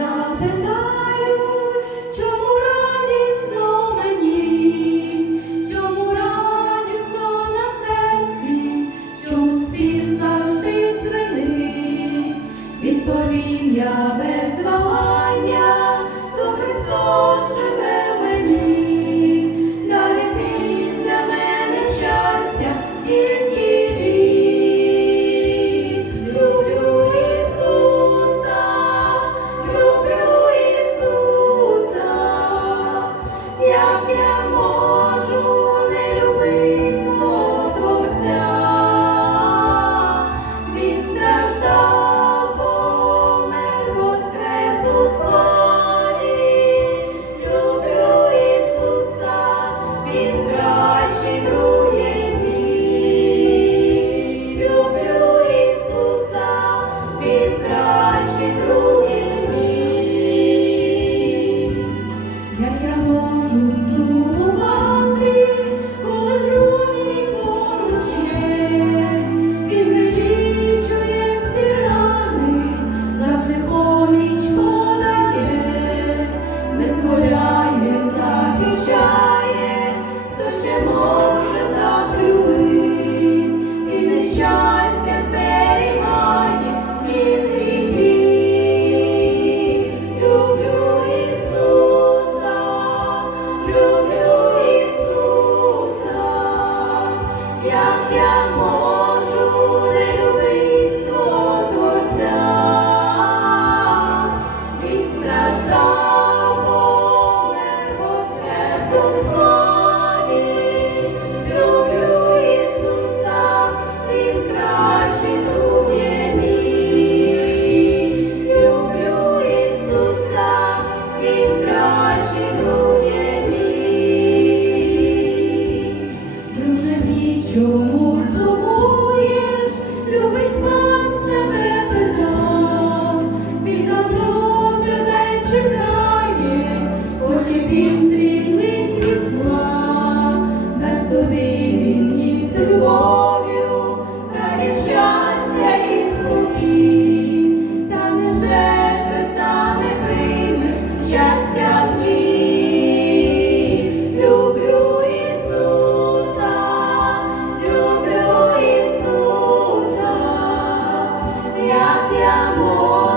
запитав. I love you. 杨柳 que amor.